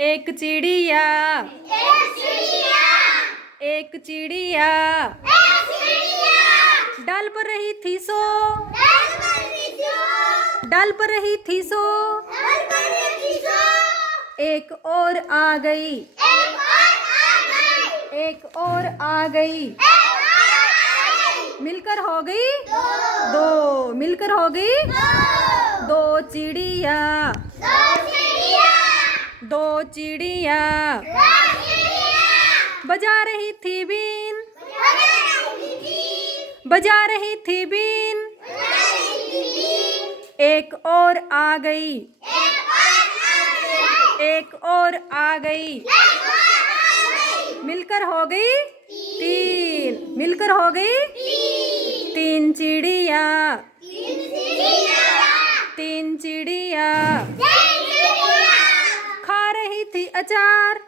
एक चिड़िया, एक चिड़िया डाल पर रही थी सो, डाल पर रही थी सो, एक और आ गई, एक और आ गई, मिलकर हो गई दो, मिलकर हो गई दो चिड़िया, दो चिड़िया बजा रही थी बीन, बजा रही थी बीन, एक और आ गई, एक और आ गई, मिलकर हो गई तीन, मिलकर हो गई तीन चिड़िया, तीन चिड़िया खा रही थी अचार,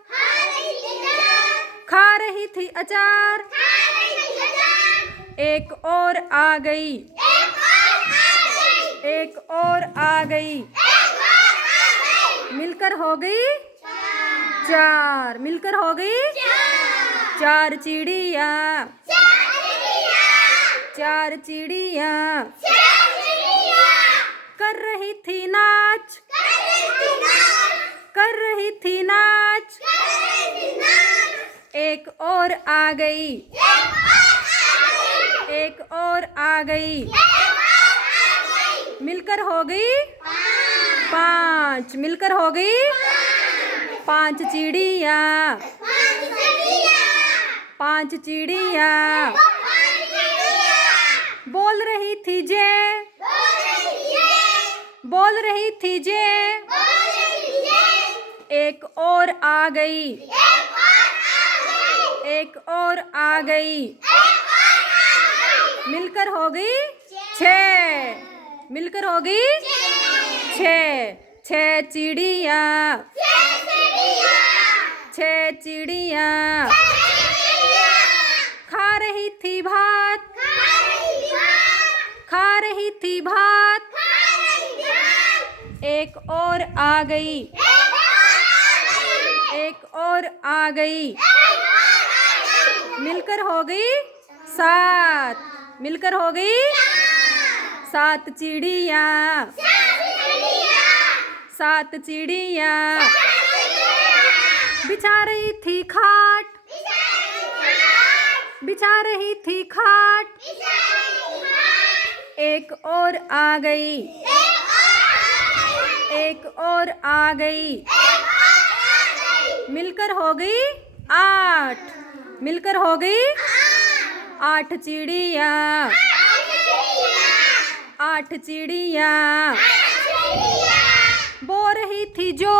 खा रही थी अचार, एक और आ गई, एक और आ गई, मिलकर हो गई चार, मिलकर हो गई चार चिड़िया, चार चिड़िया कर रही थी नाच, कर रही थी नाच, एक और आ गई, एक और आ गई, मिलकर हो गई पांच, मिलकर हो गई पांच चिड़िया, पांच चिड़िया बोल रही थी जय, बोल रही थी जय, एक और आ गई, एक और आ गई, मिलकर हो गई छः, मिलकर हो गई छः, छः चिड़िया, छः चिड़िया खा रही थी भात, खा रही थी भात, एक और आ गई, एक और आ गई, मिलकर हो गई सात, मिलकर हो गई सात चिड़िया, सात चिड़िया बिछा रही थी खाट, बिछा रही थी खाट, एक और आ गई, एक और आ गई, मिलकर हो गई आठ, मिलकर हो गई आठ चिड़िया, आठ चिड़िया बो रही थी जो,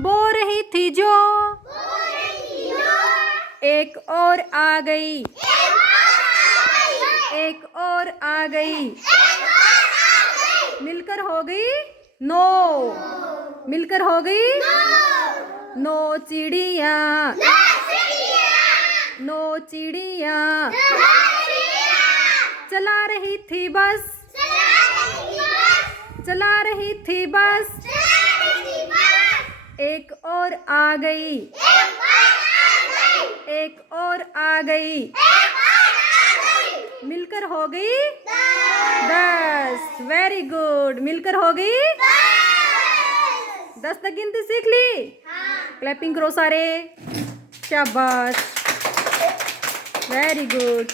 बो रही थी जो, एक और आ गई, एक और आ गई, मिलकर हो गई नौ, मिलकर हो गई नौ चिड़िया, नौ चिड़िया चला रही थी बस, चला रही थी बस, एक और आ गई, एक और आ गई, मिलकर हो गई 10, वेरी गुड, मिलकर हो गई 10 तक गिनती सीख ली, क्लैपिंग करो सारे, शाबाश, वेरी गुड।